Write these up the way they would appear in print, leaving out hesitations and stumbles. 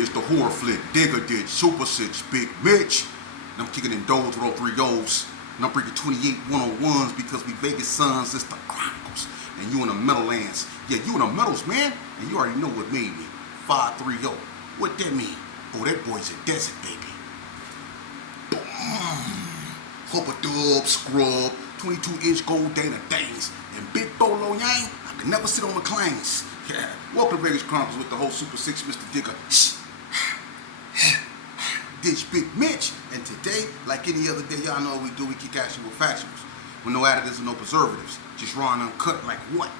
it's the horror flick, Digger did, Super 6, Big Mitch. And I'm kicking in doors with all 3 O's. And I'm bringing 28 101s because we Vegas sons, it's the Chronicles. And you in the Meadowlands. Yeah, you in the Meadows, man. And you already know what made me. 530. What that mean? Oh, that boy's a desert, baby. Boom. Hopper Dub, Scrub, 22-inch gold Dana Danes, and Big Bolo Yang. I can never sit on the claims. Yeah. Welcome to Vegas Chronicles with the whole Super 6, Mr. Digger. Ditch Big Mitch. And today, like any other day, y'all know what we do. We kick action with factuals. With no additives and no preservatives. Just raw and uncut like what?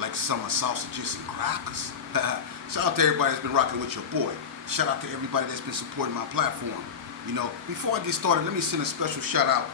Like summer sausages and crackers. Shout out to everybody that's been rocking with your boy. Shout out to everybody that's been supporting my platform. You know, before I get started, let me send a special shout out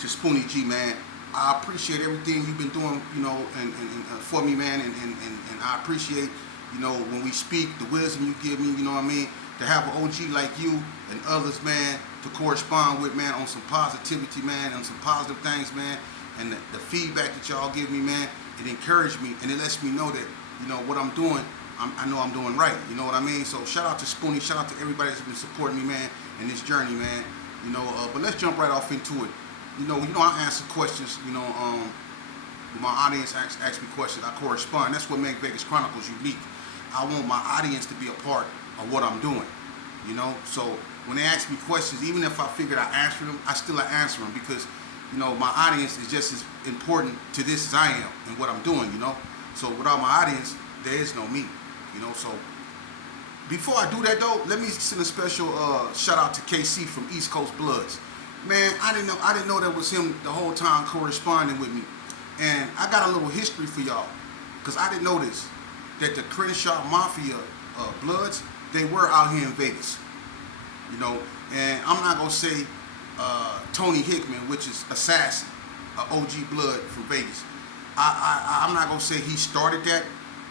to Spoonie G, man. I appreciate everything you've been doing, you know, and for me, man, and I appreciate, you know, when we speak, the wisdom you give me, you know what I mean, to have an OG like you and others, man, to correspond with, man, on some positivity, man, and some positive things, man, and the feedback that y'all give me, man, it encourages me, and it lets me know that, you know, what I'm doing, I know I'm doing right, you know what I mean? So shout out to Spoonie, shout out to everybody that's been supporting me, man, in this journey, man, you know, but let's jump right off into it. You know, I answer questions, you know, my audience asks me questions, I correspond. That's what makes Vegas Chronicles unique. I want my audience to be a part of what I'm doing, you know? So when they ask me questions, even if I figured I answer them, I still answer them because, you know, my audience is just as important to this as I am and what I'm doing, you know? So without my audience, there is no me, you know? So before I do that though, let me send a special shout out to KC from East Coast Bloods. Man, I didn't know that was him the whole time corresponding with me. And I got a little history for y'all. Because I didn't know this. That the Crenshaw Mafia Bloods, they were out here in Vegas. You know, and I'm not going to say Tony Hickman, which is Assassin, an OG Blood from Vegas. I'm not going to say he started that.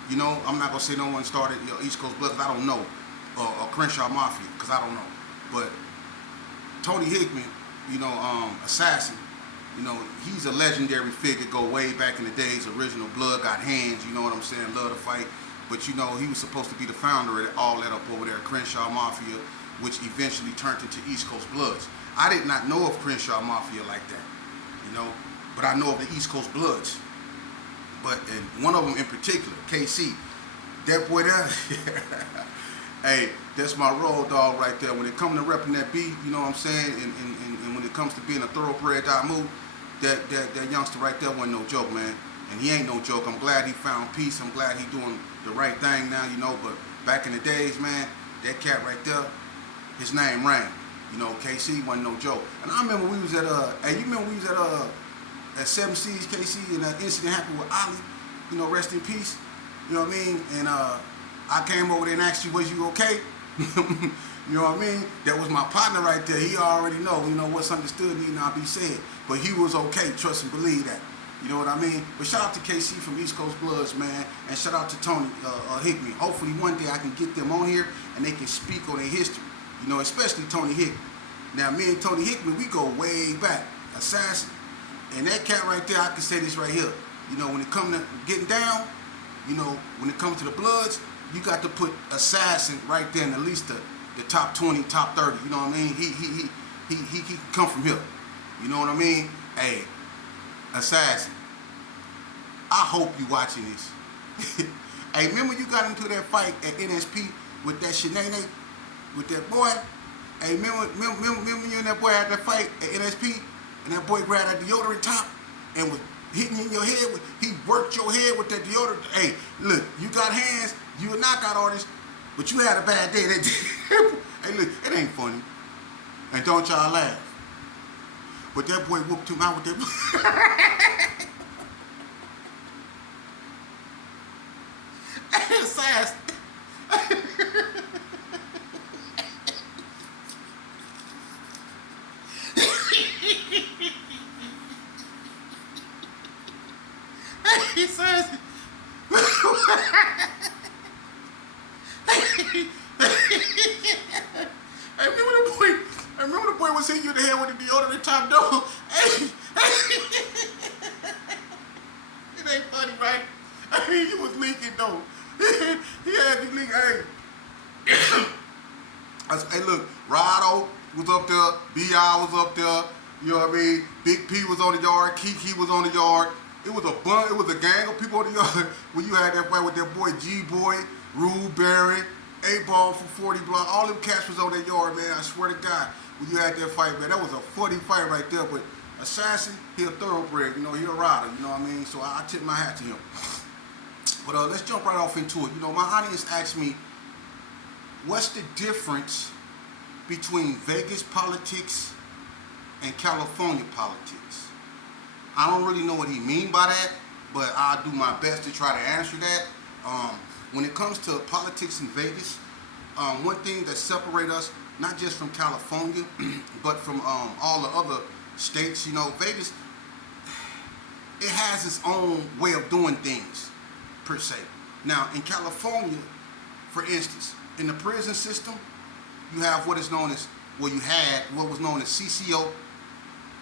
You know, I'm not going to say no one started East Coast Bloods, because I don't know. Or Crenshaw Mafia, because I don't know. But Tony Hickman, you know, Assassin, you know, he's a legendary figure, go way back in the days, original Blood got hands, you know what I'm saying, love to fight. But you know, he was supposed to be the founder of all that up over there, Crenshaw Mafia, which eventually turned into East Coast Bloods. I did not know of Crenshaw Mafia like that, you know, but I know of the East Coast Bloods. But and one of them in particular, KC, that boy there, hey, that's my road dog right there. When it comes to repping that beat, you know what I'm saying, and when it comes to being a thoroughbred move, that youngster right there wasn't no joke, man. And he ain't no joke. I'm glad he found peace. I'm glad he doing the right thing now, you know. But back in the days, man, that cat right there, his name rang. You know, KC wasn't no joke. And I remember we was at hey, you remember we was at 7 Seas, KC, and that incident happened with Ali. You know, rest in peace. You know what I mean? And I came over there and asked you, was you okay? You know what I mean? That was my partner right there. He already know, you know, what's understood need not be said. But he was okay, trust and believe that. You know what I mean? But shout out to KC from East Coast Bloods, man. And shout out to Tony Hickman. Hopefully one day I can get them on here and they can speak on their history. You know, especially Tony Hickman. Now, me and Tony Hickman, we go way back. Assassin. And that cat right there, I can say this right here. You know, when it comes to getting down, you know, when it comes to the Bloods, you got to put Assassin right there in at least the top 20, top 30. You know what I mean? He can come from here. You know what I mean? Hey, Assassin, I hope you watching this. Hey, remember you got into that fight at NSP with that Shanae, with that boy? Hey, remember you and that boy had that fight at NSP, and that boy grabbed that deodorant top and was hitting you in your head. He worked your head with that deodorant. Hey, look, you got hands. You a knockout artist, but you had a bad day that day. Hey, look, it ain't funny. And don't y'all laugh. But that boy whooped him out with that. Hey, Assassin. Hey, Assassin. I remember the boy was hitting you in the head with the deodorant top dog. Hey, it ain't funny, right? I mean, you was leaking though. He had you leak. Hey, Hey, look, Rado was up there, B.I. was up there, you know what I mean? Big P was on the yard, Kiki was on the yard. It was a gang of people on the yard when you had that fight with that boy G-Boy, Rube Barry, 8-Ball from 40 Block. All them cats was on that yard, man. I swear to God, when you had that fight, man, that was a funny fight right there. But Assassin, he a thoroughbred, you know, he a rider, you know what I mean? So I tip my hat to him. But let's jump right off into it. You know, my audience asked me, what's the difference between Vegas politics and California politics? I don't really know what he mean by that, but I'll do my best to try to answer that. When it comes to politics in Vegas, one thing that separates us, not just from California, but from all the other states, you know, Vegas, it has its own way of doing things, per se. Now, in California, for instance, in the prison system, you have what is known as, well, you had what was known as CCO,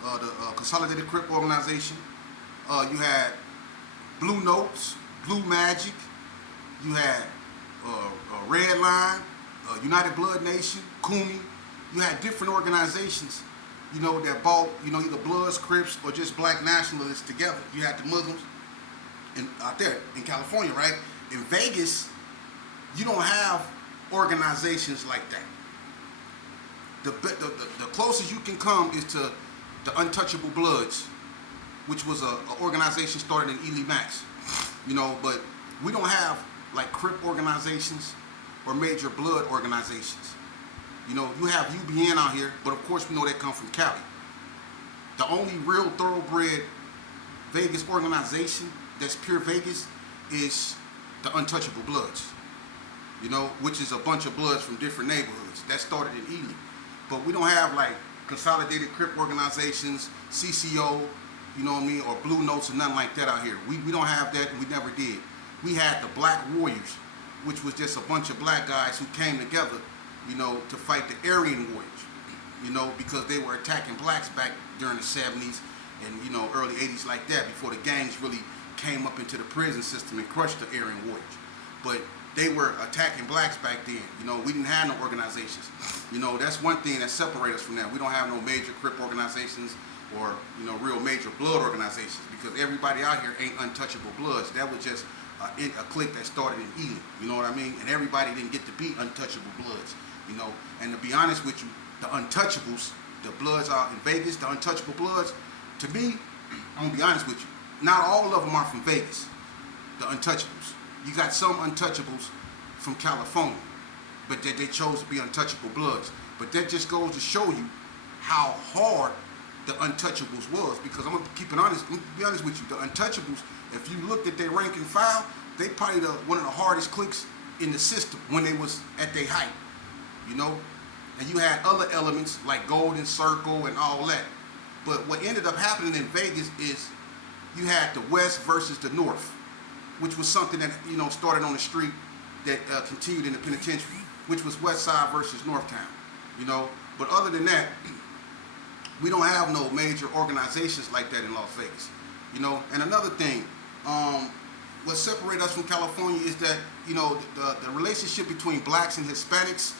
the Consolidated Crip Organization. You had Blue Notes, Blue Magic. You had Red Line, United Blood Nation, Kumi. You had different organizations, you know, that bought, you know, either Bloods, Crips, or just black nationalists together. You had the Muslims out there in California, right? In Vegas, you don't have organizations like that. The closest you can come is to the Untouchable Bloods, which was an organization started in Ely Max, you know, but we don't have like Crip organizations or major blood organizations. You know, you have UBN out here, but of course we know they come from Cali. The only real thoroughbred Vegas organization that's pure Vegas is the Untouchable Bloods, you know, which is a bunch of bloods from different neighborhoods. That started in Ely. But we don't have like Consolidated Crip organizations, CCO, you know what I mean, or Blue Notes or nothing like that out here. We don't have that, and we never did. We had the Black Warriors, which was just a bunch of black guys who came together, you know, to fight the Aryan Warriors, you know, because they were attacking blacks back during the 70s and, you know, early 80s like that, before the gangs really came up into the prison system and crushed the Aryan Warriors. But they were attacking blacks back then. You know, we didn't have no organizations. You know, that's one thing that separates us from that. We don't have no major Crip organizations or, you know, real major blood organizations, because everybody out here ain't Untouchable Bloods. That was just a clique that started in Ely, you know what I mean? And everybody didn't get to be Untouchable Bloods, you know? And to be honest with you, the Untouchables, the Bloods out in Vegas, the Untouchable Bloods, to me, I'm gonna be honest with you, not all of them are from Vegas, the Untouchables. You got some Untouchables from California, but they chose to be Untouchable Bloods. But that just goes to show you how hard the Untouchables was, because I'm gonna keep it honest. I'm gonna be honest with you. The Untouchables, if you looked at their rank and file, they probably one of the hardest cliques in the system when they was at their height, you know. And you had other elements like Golden Circle and all that. But what ended up happening in Vegas is you had the West versus the North, which was something that, you know, started on the street that continued in the penitentiary, which was West Side versus Northtown, you know. But other than that, we don't have no major organizations like that in Las Vegas, you know. And another thing, what separates us from California is that, you know, the relationship between blacks and Hispanics.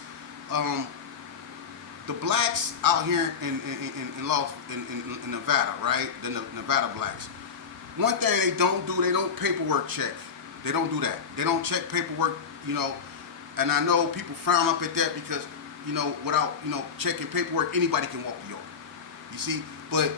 The blacks out here in Nevada, right? The Nevada blacks. One thing they don't do, they don't paperwork check. They don't do that. They don't check paperwork, you know. And I know people frown up at that because, you know, without, you know, checking paperwork, anybody can walk the yard. You see? But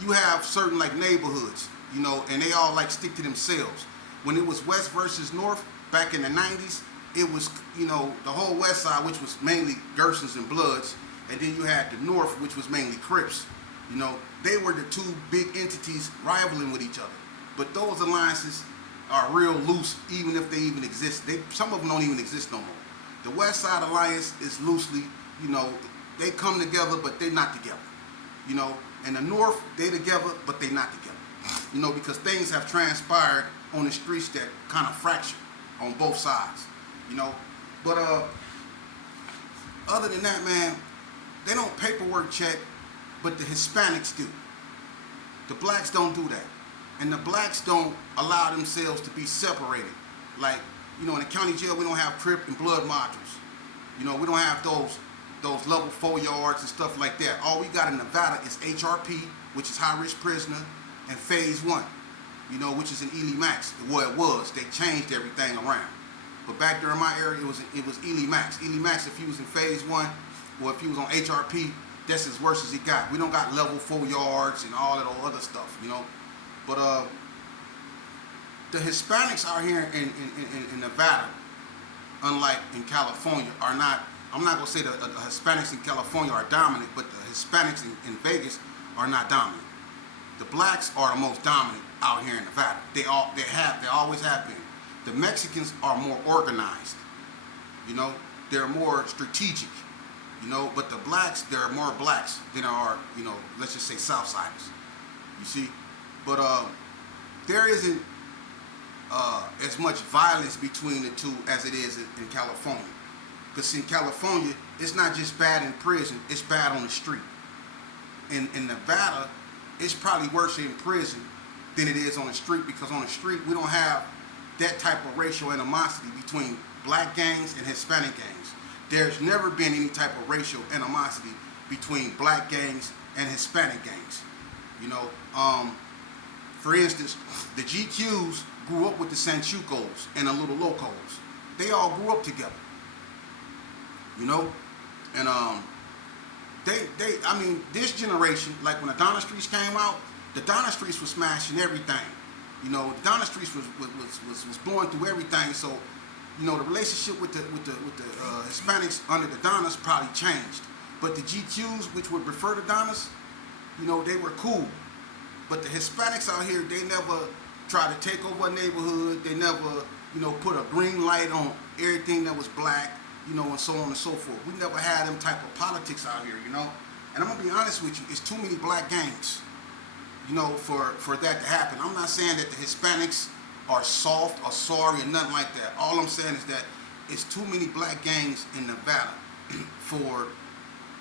you have certain like neighborhoods, you know, and they all like stick to themselves. When it was West versus North back in the 90s, it was, you know, the whole West Side, which was mainly Gersons and Bloods, and then you had the North, which was mainly Crips. You know, they were the two big entities rivaling with each other. But those alliances are real loose, even if they even exist. Some of them don't even exist no more. The West Side Alliance is loosely, you know, they come together, but they're not together. You know, and the North, they together, but they're not together. You know, because things have transpired on the streets that kind of fracture on both sides. You know, but other than that, man, they don't paperwork check, but the Hispanics do. The blacks don't do that. And the blacks don't allow themselves to be separated. Like, you know, in the county jail, we don't have Crip and Blood modules. You know, we don't have those those level 4 yards and stuff like that. All we got in Nevada is HRP, which is high risk prisoner, and phase 1, you know, which is an Ely Max. Well, it was. They changed everything around. But back there in my area, it was Ely Max. Ely Max, if he was in phase 1, or if he was on HRP, that's as worse as he got. We don't got level 4 yards and all that other stuff, you know. But the Hispanics out here in Nevada, unlike in California, are not. I'm not gonna say the Hispanics in California are dominant, but the Hispanics in Vegas are not dominant. The blacks are the most dominant out here in Nevada. They always have been. The Mexicans are more organized, you know. They're more strategic, you know. But the blacks, there are more blacks than there are, you know. Let's just say Southsiders, you see. But there isn't as much violence between the two as it is in California. Because in California, it's not just bad in prison; it's bad on the street. In Nevada, it's probably worse in prison than it is on the street, because on the street we don't have that type of racial animosity between black gangs and Hispanic gangs. There's never been any type of racial animosity between black gangs and Hispanic gangs. You know, for instance, the GQs grew up with the Sanchucos and the Little Locos. They all grew up together. You know, and I mean, this generation, like when the Donna Streets came out, the Donna Streets was smashing everything. You know, the Donna Streets was blowing through everything. So, you know, the relationship with the Hispanics under the Donnas probably changed. But the GQs, which would refer to Donnas, you know, they were cool. But the Hispanics out here, they never tried to take over a neighborhood. They never, you know, put a green light on everything that was black, you know, and so on and so forth. We never had them type of politics out here, you know. And I'm gonna be honest with you, it's too many black gangs, you know, for that to happen. I'm not saying that the Hispanics are soft or sorry or nothing like that. All I'm saying is that it's too many black gangs in Nevada for,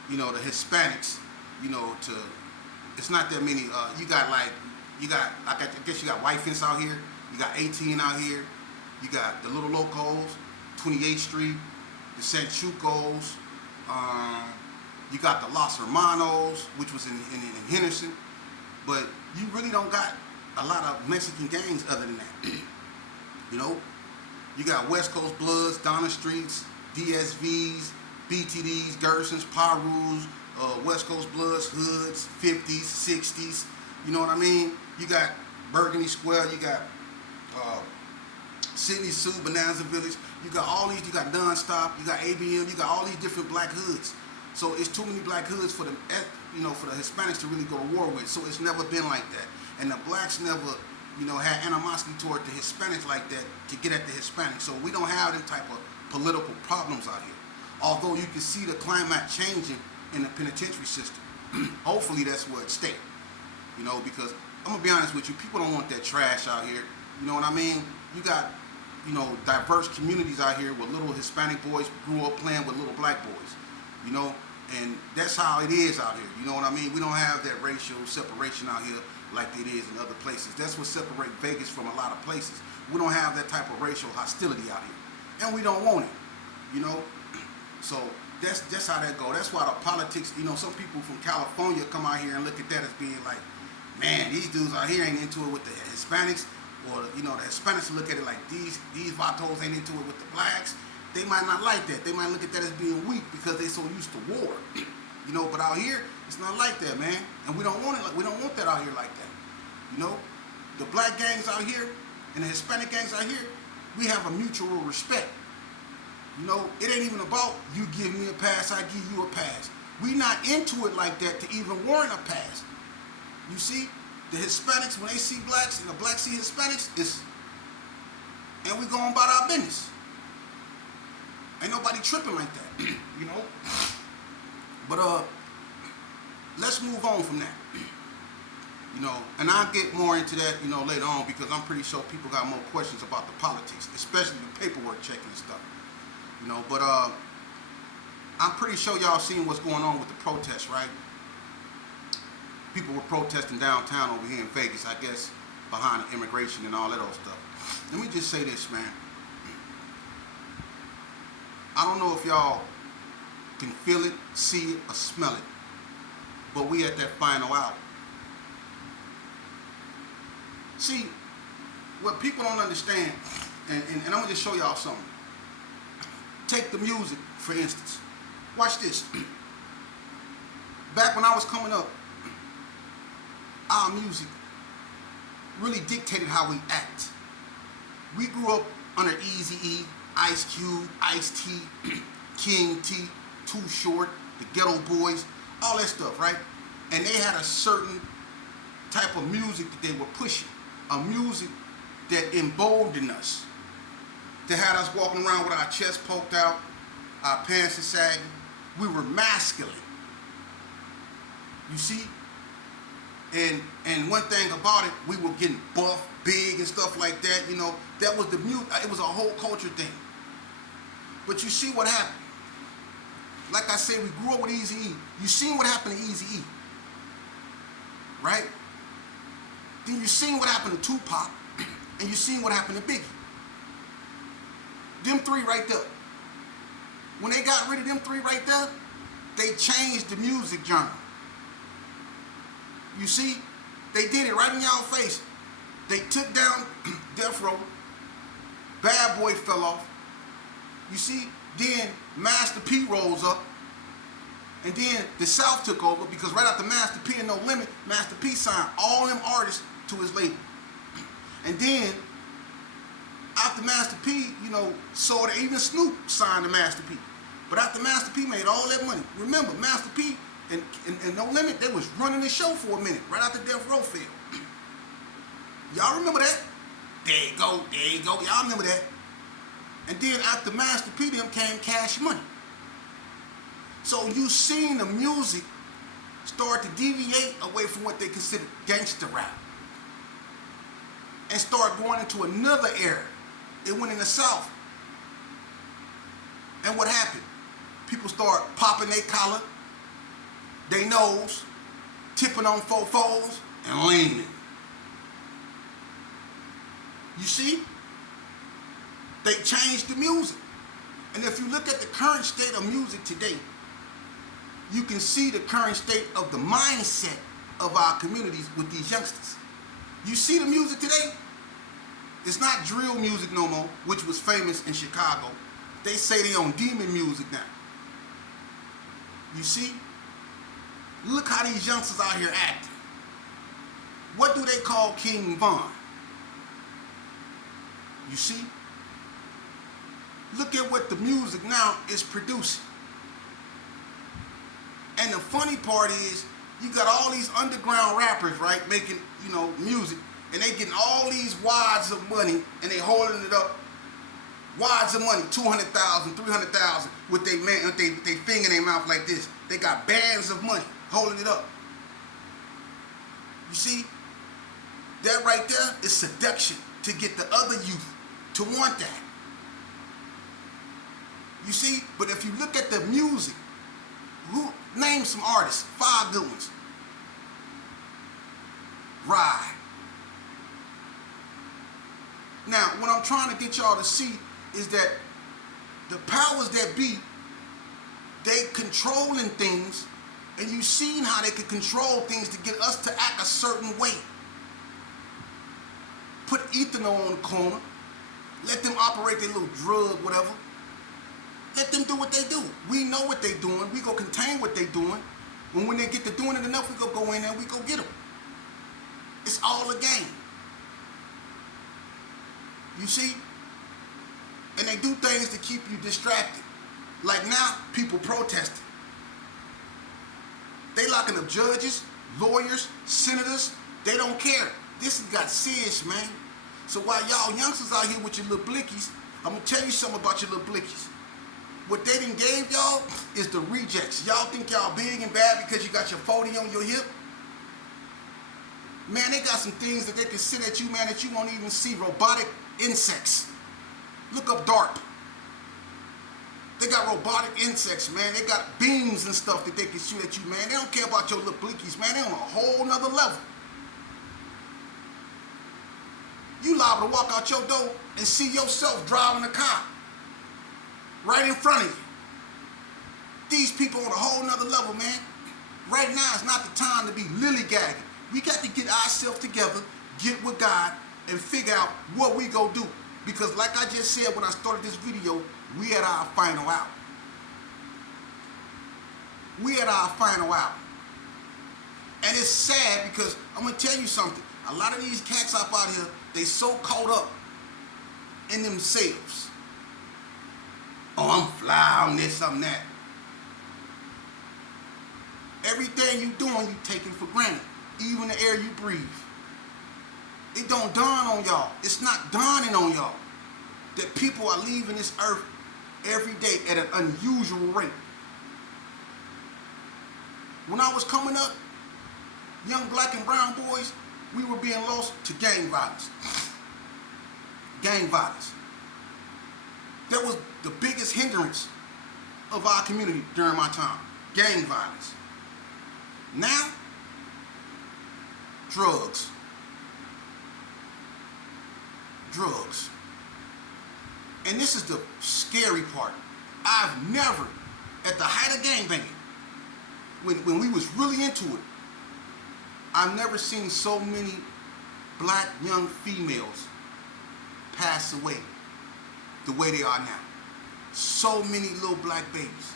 you know, the Hispanics, you know, to. It's not that many. I guess you got White Fence out here. You got 18 out here. You got the Little Locos, 28th Street, the Sanchucos. You got the Los Hermanos, which was in Henderson. But you really don't got a lot of Mexican gangs other than that. You know, you got West Coast Bloods, Donna Streets, DSVs, BTDs, Gersons, Parus, West Coast Bloods, Hoods, 50s, 60s. You know what I mean? You got Burgundy Square, you got Sydney Sioux, Bonanza Village. You got all these. You got Nonstop. You got ABM. You got all these different black hoods. So it's too many black hoods for the, you know, for the Hispanics to really go to war with. So it's never been like that. And the blacks never, you know, had animosity toward the Hispanics like that to get at the Hispanics. So we don't have them type of political problems out here. Although you can see the climate changing in the penitentiary system. Hopefully that's where it stays. You know, because I'm gonna be honest with you, people don't want that trash out here. You know what I mean? You got, you know, diverse communities out here where little Hispanic boys grew up playing with little black boys. You know, and that's how it is out here. You know what I mean? We don't have that racial separation out here like it is in other places. That's what separates Vegas from a lot of places. We don't have that type of racial hostility out here, and we don't want it. You know, so that's how that go. That's why the politics. You know, some people from California come out here and look at that as being like, man, these dudes out here ain't into it with the Hispanics, or you know, the Hispanics look at it like these vatos ain't into it with the blacks. They might not like that. They might look at that as being weak because they're so used to war. You know, but out here, it's not like that, man. And we don't want it. We don't want that out here like that. You know, the black gangs out here and the Hispanic gangs out here, we have a mutual respect. You know, it ain't even about you give me a pass, I give you a pass. We not into it like that to even warrant a pass. You see, the Hispanics, when they see blacks and the blacks see Hispanics, and we going about our business. Ain't nobody tripping like that, you know. But let's move on from that. You know, and I'll get more into that, you know, later on, because I'm pretty sure people got more questions about the politics, especially the paperwork checking and stuff. You know, but I'm pretty sure y'all seen what's going on with the protests, right? People were protesting downtown over here in Vegas, I guess, behind the immigration and all that old stuff. Let me just say this, man. I don't know if y'all can feel it, see it, or smell it. But we at that final hour. See, what people don't understand, and I'm going to just show y'all something. Take the music, for instance. Watch this. Back when I was coming up, our music really dictated how we act. We grew up under Eazy-E, Ice Cube, Ice-T, King T, Too Short, the Ghetto Boys, all that stuff, right? And they had a certain type of music that they were pushing. A music that emboldened us. That had us walking around with our chest poked out, our pants are sagging. We were masculine. You see? And one thing about it, we were getting buff, big and stuff like that, you know. That was the music, it was a whole culture thing. But you see what happened. Like I said, we grew up with Eazy-E. You seen what happened to Eazy-E, right? Then you seen what happened to Tupac, and you seen what happened to Biggie. Them three right there. When they got rid of them three right there, they changed the music genre. You see, they did it right in y'all face. They took down Death Row. Bad Boy fell off. You see, then Master P rose up. And then the South took over because right after Master P and No Limit, Master P signed all them artists to his label. And then after Master P, you know, sold it, even Snoop signed to Master P. But after Master P made all that money, remember, Master P and No Limit, they was running the show for a minute, right after Death Row failed. Y'all remember that? There you go, y'all remember that. And then after Master P, them came Cash Money. So you seen the music start to deviate away from what they considered gangster rap. And start going into another era. It went in the South. And what happened? People start popping their collar, their nose, tipping on fofos, and leaning. You see? They changed the music. And if you look at the current state of music today, you can see the current state of the mindset of our communities with these youngsters. You see the music today? It's not drill music no more, which was famous in Chicago. They say they on demon music now. You see? Look how these youngsters out here acting. What do they call King Von? You see? Look at what the music now is producing. And the funny part is, you got all these underground rappers, right, making, you know, music, and they getting all these wads of money, and they holding it up, wads of money, 200,000, 300,000, with their finger in their mouth like this. They got bands of money holding it up. You see, that right there is seduction to get the other youth to want that. You see, but if you look at the music, name some artists, 5 good ones. Ride. Now, what I'm trying to get y'all to see is that the powers that be, they controlling things, and you seen how they can control things to get us to act a certain way. Put ethanol on the corner, let them operate their little drug, whatever. Let them do what they do. We know what they doing. We go contain what they doing. When they get to doing it enough, we go in there and we go get them. It's all a game. You see? And they do things to keep you distracted. Like now, people protesting. They locking up judges, lawyers, senators. They don't care. This has got serious, man. So while y'all youngsters out here with your little blickies, I'm going to tell you something about your little blickies. What they done gave y'all is the rejects. Y'all think y'all big and bad because you got your 40 on your hip? Man, they got some things that they can sit at you, man, that you won't even see. Robotic insects. Look up DARP. They got robotic insects, man. They got beams and stuff that they can shoot at you, man. They don't care about your little blickies, man. They're on a whole nother level. You liable to walk out your door and see yourself driving a car right in front of you. these people on a whole nother level, man. Right now is not the time to be lillygagging. We got to get ourselves together, get with God, and figure out what we go do. Because like I just said when I started this video, we at our final hour. We at our final hour. And it's sad because I'm going to tell you something. A lot of these cats up out here, they so caught up in themselves. Oh, I'm fly on this, I'm that. Everything you doing, you taking for granted. Even the air you breathe. It don't dawn on y'all. It's not dawning on y'all that people are leaving this earth every day at an unusual rate. When I was coming up, young black and brown boys, we were being lost to gang violence. Gang violence. That was the biggest hindrance of our community during my time. Gang violence. Now, drugs. Drugs. And this is the scary part. I've never, at the height of gangbanging, when we was really into it, I've never seen so many black young females pass away the way they are now. So many little black babies.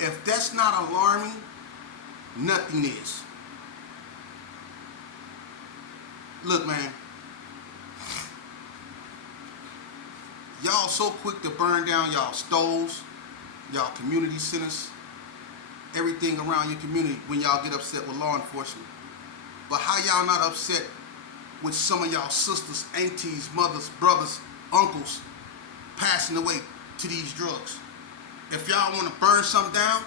If that's not alarming, nothing is. Look, man. Y'all so quick to burn down y'all stoves, y'all community centers, everything around your community when y'all get upset with law enforcement. But how y'all not upset with some of y'all sisters, aunties, mothers, brothers, uncles passing away to these drugs? If y'all want to burn something down,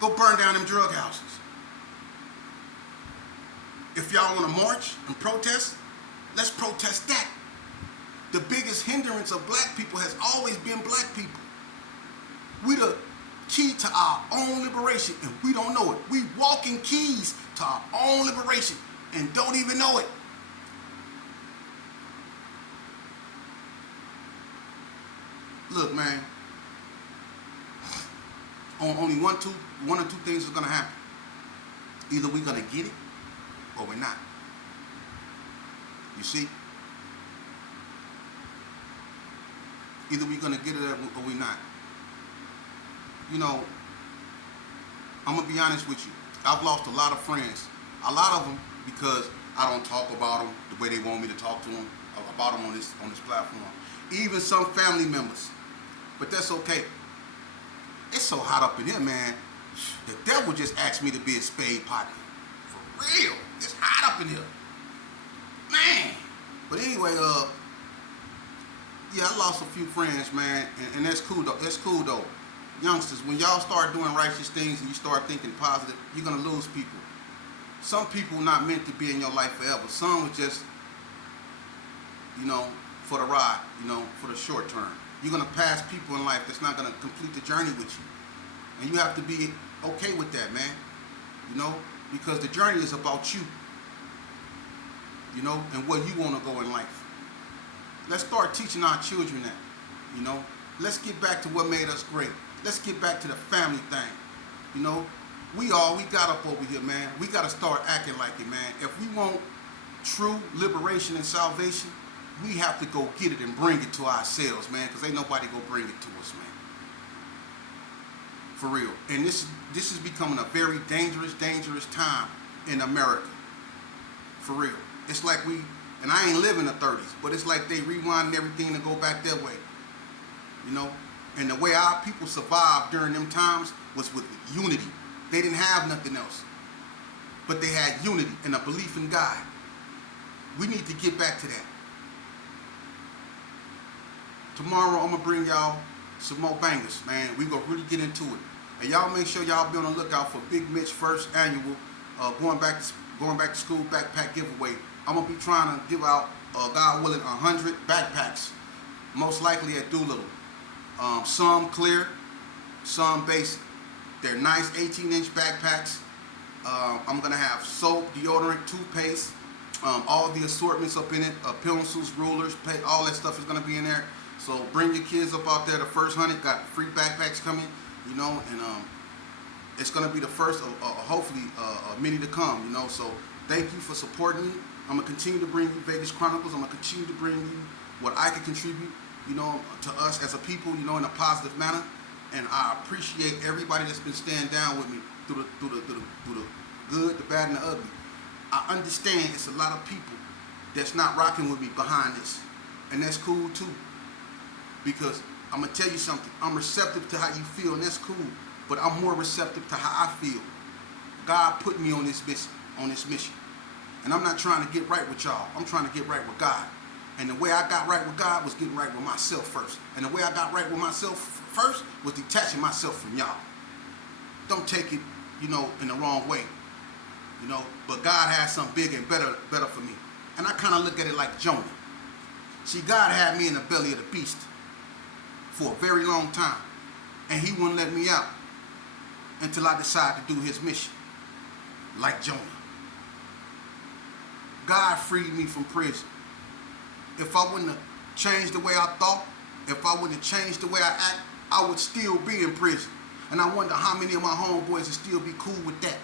go burn down them drug houses. If y'all want to march and protest, let's protest that. The biggest hindrance of black people has always been black people. We the key to our own liberation, and we don't know it. We walking keys to our own liberation and don't even know it. Look, man. Only one or two things is gonna happen. Either we're gonna get it or we're not. You see? Either we're gonna get it or we're not. You know, I'm gonna be honest with you. I've lost a lot of friends. A lot of them because I don't talk about them the way they want me to talk to them about them on this platform. Even some family members. But that's okay. It's so hot up in here, man. The devil just asked me to be a spade partner. For real. It's hot up in here. Man. But anyway, yeah, I lost a few friends, man, and that's cool though. That's cool though. Youngsters, when y'all start doing righteous things and you start thinking positive, you're gonna lose people. Some people not meant to be in your life forever. Some were just, you know, for the ride, you know, for the short term. You're gonna pass people in life that's not gonna complete the journey with you. And you have to be okay with that, man. You know, because the journey is about you. You know, and where you wanna go in life. Let's start teaching our children that, you know. Let's get back to what made us great. Let's get back to the family thing. You know, we got up over here, man. We got to start acting like it, man. If we want true liberation and salvation, we have to go get it and bring it to ourselves, man, because ain't nobody gonna bring it to us, man. For real. And this is becoming a very dangerous time in America. For real. It's like and I ain't living the 30s, but it's like they rewinding everything to go back that way. You know? And the way our people survived during them times was with unity. They didn't have nothing else. But they had unity and a belief in God. We need to get back to that. Tomorrow I'm going to bring y'all some more bangers, man. We're going to really get into it. And y'all make sure y'all be on the lookout for Big Mitch first annual going back to school backpack giveaway. I'm going to be trying to give out, God willing, 100 backpacks. Most likely at Doolittle. Some clear, some basic. They're nice 18-inch backpacks. I'm going to have soap, deodorant, toothpaste, all the assortments up in it, pencils, rulers, all that stuff is going to be in there. So bring your kids up out there. The first 100 got free backpacks coming, you know, and it's gonna be the first of hopefully many to come, you know. So thank you for supporting me. I'm gonna continue to bring you Vegas Chronicles. I'm gonna continue to bring you what I can contribute, you know, to us as a people, you know, in a positive manner. And I appreciate everybody that's been standing down with me through the good, the bad, and the ugly. I understand it's a lot of people that's not rocking with me behind this, and that's cool too. Because I'm gonna tell you something. I'm receptive to how you feel, and that's cool. But I'm more receptive to how I feel. God put me on this mission, and I'm not trying to get right with y'all. I'm trying to get right with God. And the way I got right with God was getting right with myself first. And the way I got right with myself first was detaching myself from y'all. Don't take it, you know, in the wrong way. You know, but God has something big and better for me. And I kind of look at it like Jonah. See, God had me in the belly of the beast for a very long time. And he wouldn't let me out until I decided to do his mission, like Jonah. God freed me from prison. If I wouldn't have changed the way I thought, if I wouldn't have changed the way I act, I would still be in prison. And I wonder how many of my homeboys would still be cool with that.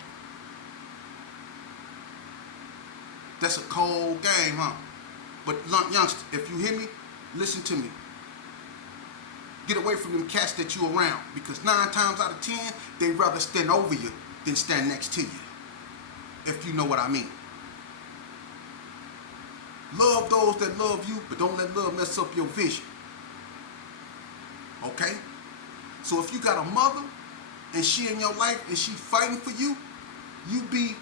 That's a cold game, huh? But youngster, if you hear me, listen to me. Get away from them cats that you around, because 9 times out of 10, they'd rather stand over you than stand next to you. If you know what I mean. Love those that love you, but don't let love mess up your vision. Okay? So if you got a mother and she in your life and she fighting for you, you be